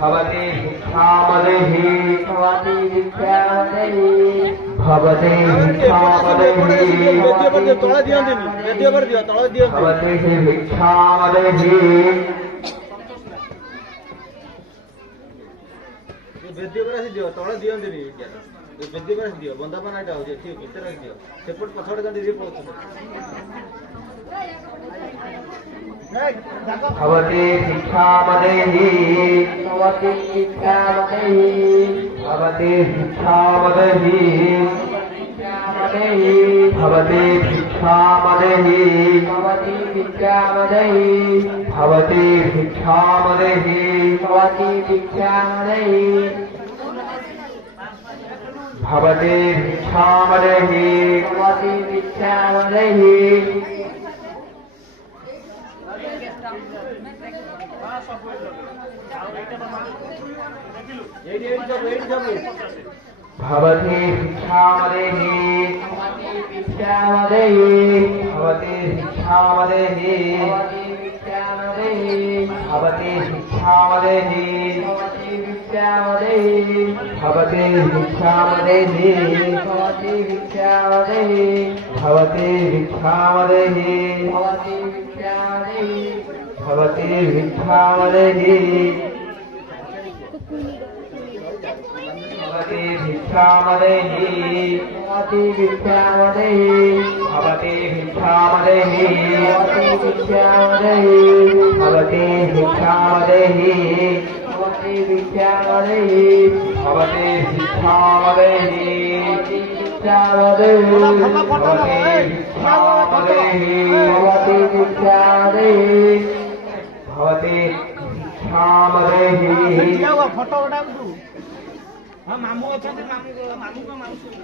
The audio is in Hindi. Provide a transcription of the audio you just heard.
भवते भिक्षामदेहि भवति भिक्षामदेहि भवते भिक्षामदेहि तले दियंतिनि वेद्य पर दियो तले दियंति भवते भिक्षामदेहि वेद्य पर दियो तले दियंतिनि वेद्य पर दियो बंदापन आटा हो जे ठीक भीतर दियो सेपट पछड़ गंदी रे पड़छ भवते भिक्षामदेहि भवति भिक्षामदेहि भवते भिक्षामदेहि भवते भिक्षामदेहि भवति भिक्षामदेहि भवते भिक्षामदेहि भवति भिक्षामदेहि भवते भिक्षामदेहि भवति भिक्षामदेहि भवते भिक्षामदेहि भवति भिक्षामदेहि भवते भिक्षामदेहि भवति भिक्षामदेहि भवते भिक्षामदेहि भवति भिक्षामदेहि भवते भिक्षामदेहि भवति भिक्षामदेहि भवते भिक्षामदेहि भवति भिक्षामदेहि भवते भिक्षामदेहि भवति भिक्षामदेहि भवते भिक्षामदेहि भवति भिक्षामदेहि भवते भिक्षामदेहि भवति भिक्षामदेहि भवते भिक्षामदेहि भवति भिक्षामदेहि भवते भिक्षामदेहि फोटो उठा मामू अच्छा मामू मामू